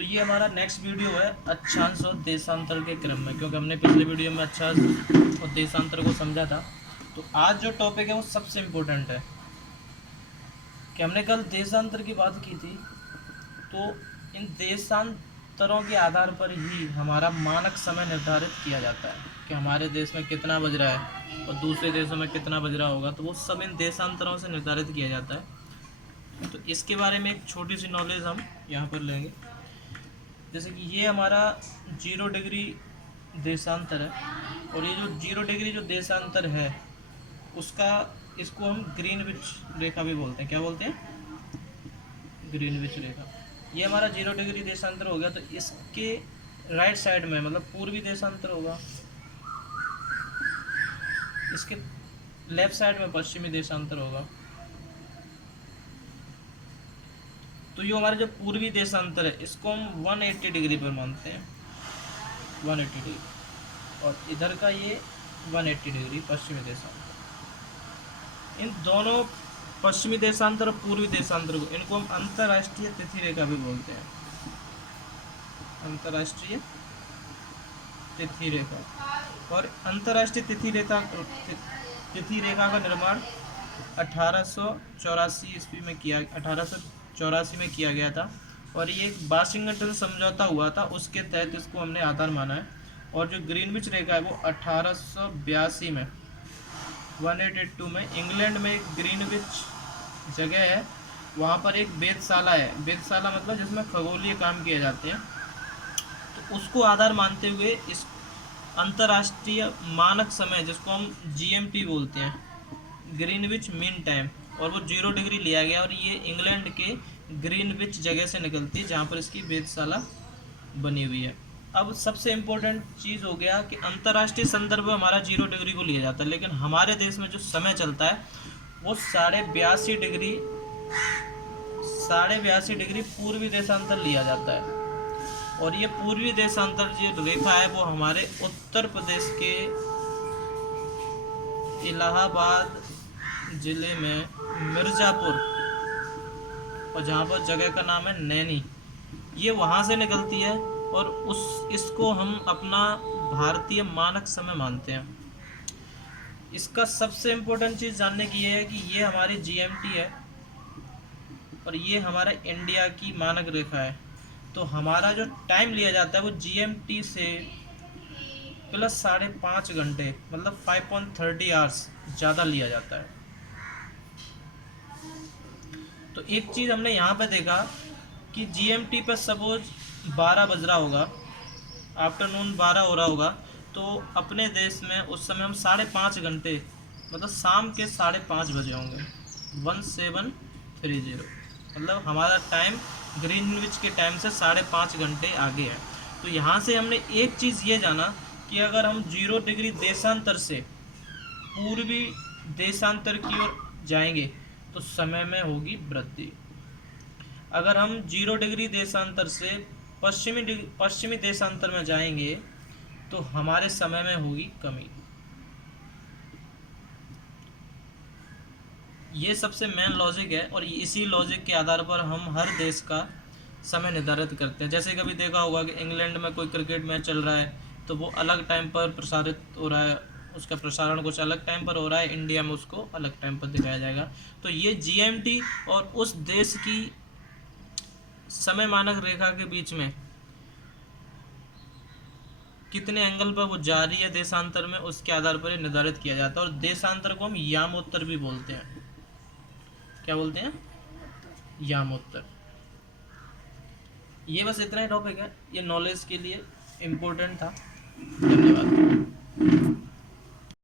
तो ये हमारा नेक्स्ट वीडियो है अक्षांश और देशांतर के क्रम में, क्योंकि हमने पिछले वीडियो में अक्षांश और देशांतर को समझा था। तो आज जो टॉपिक है वो सबसे इम्पोर्टेंट है कि हमने कल देशांतर की बात की थी। तो इन देशांतरों के आधार पर ही हमारा मानक समय निर्धारित किया जाता है कि हमारे देश में कितना बज रहा है और दूसरे देशों में कितना बज रहा होगा, तो वो सब इन देशांतरों से निर्धारित किया जाता है। तो इसके बारे में एक छोटी सी नॉलेज हम यहाँ पर लेंगे। जैसे कि ये हमारा 0 डिग्री देशांतर है, और ये जो 0 डिग्री जो देशांतर है उसका इसको हम ग्रीनविच रेखा भी बोलते हैं। क्या बोलते हैं? ग्रीनविच रेखा। ये हमारा 0 डिग्री देशांतर हो गया। तो इसके राइट साइड में मतलब पूर्वी देशांतर होगा, इसके लेफ्ट साइड में पश्चिमी देशांतर होगा। तो ये हमारा जो पूर्वी देशांतर है इसको हम 180 डिग्री पर मानते हैं, 180 डिग्री, और इधर का ये 180 डिग्री पश्चिमी देशांतर। इन दोनों पश्चिमी देशांतर और पूर्वी देशांतर को इनको हम अंतर्राष्ट्रीय तिथि रेखा भी बोलते हैं, अंतर्राष्ट्रीय तिथि रेखा। और अंतर्राष्ट्रीय तिथि रेखा का निर्माण 1884 ईस्वी में 1884 में किया गया था, और ये एक वाशिंगटन समझौता हुआ था, उसके तहत इसको हमने आधार माना है। और जो ग्रीनविच रेखा है वो 1882 में 1882 में इंग्लैंड में एक ग्रीनविच जगह है, वहाँ पर एक वेधशाला है। वेधशाला मतलब जिसमें खगोलीय काम किए जाते हैं। तो उसको आधार मानते हुए इस अंतर्राष्ट्रीय मानक समय, जिसको हम GMT बोलते हैं, ग्रीनविच मीन टाइम, और वो 0 डिग्री लिया गया। और ये इंग्लैंड के ग्रीनविच जगह से निकलती है जहाँ पर इसकी वेधशाला बनी हुई है। अब सबसे इम्पोर्टेंट चीज़ हो गया कि अंतर्राष्ट्रीय संदर्भ में हमारा 0 डिग्री को लिया जाता है, लेकिन हमारे देश में जो समय चलता है वो 82.5 डिग्री पूर्वी देशांतर लिया जाता है। और ये पूर्वी देशांतर जो रेखा है वो हमारे उत्तर प्रदेश के इलाहाबाद जिले में मिर्ज़ापुर, और जहाँ पर जगह का नाम है नैनी, ये वहाँ से निकलती है। और इसको हम अपना भारतीय मानक समय मानते हैं। इसका सबसे इम्पोर्टेंट चीज़ जानने की ये है कि ये हमारी GMT है और ये हमारा इंडिया की मानक रेखा है। तो हमारा जो टाइम लिया जाता है वो GMT से प्लस 5.5 घंटे मतलब 5.30 आवर्स ज़्यादा लिया जाता है। तो एक चीज़ हमने यहाँ पे देखा कि GMT पर सपोज 12 बज रहा होगा, आफ्टरनून 12 हो रहा होगा, तो अपने देश में उस समय हम 5.5 घंटे मतलब शाम के 5:30 बजे होंगे, 1730, मतलब हमारा टाइम ग्रीनविच के टाइम से 5.5 घंटे आगे है। तो यहाँ से हमने एक चीज़ ये जाना कि अगर हम 0 डिग्री देशांतर से पूर्वी देशांतर की ओर जाएंगे तो समय में होगी वृद्धि। अगर हम 0 डिग्री देशांतर से पश्चिमी देशांतर में जाएंगे तो हमारे समय में होगी कमी। ये सबसे मेन लॉजिक है, और इसी लॉजिक के आधार पर हम हर देश का समय निर्धारित करते हैं। जैसे कभी देखा होगा कि इंग्लैंड में कोई क्रिकेट मैच चल रहा है तो वो अलग टाइम पर प्रसारित हो रहा है, उसका प्रसारण कुछ अलग टाइम पर हो रहा है, इंडिया में उसको अलग टाइम पर दिखाया जाएगा। तो ये GMT और उस देश की समय मानक रेखा के बीच में कितने एंगल पर वो जारी है देशांतर में, उसके आधार पर निर्धारित किया जाता है। और देशांतर को हम यामोत्तर भी बोलते हैं। क्या बोलते हैं? यामोत्तर। ये बस इतना ही टॉपिक है, ये नॉलेज के लिए इम्पोर्टेंट था। धन्यवाद।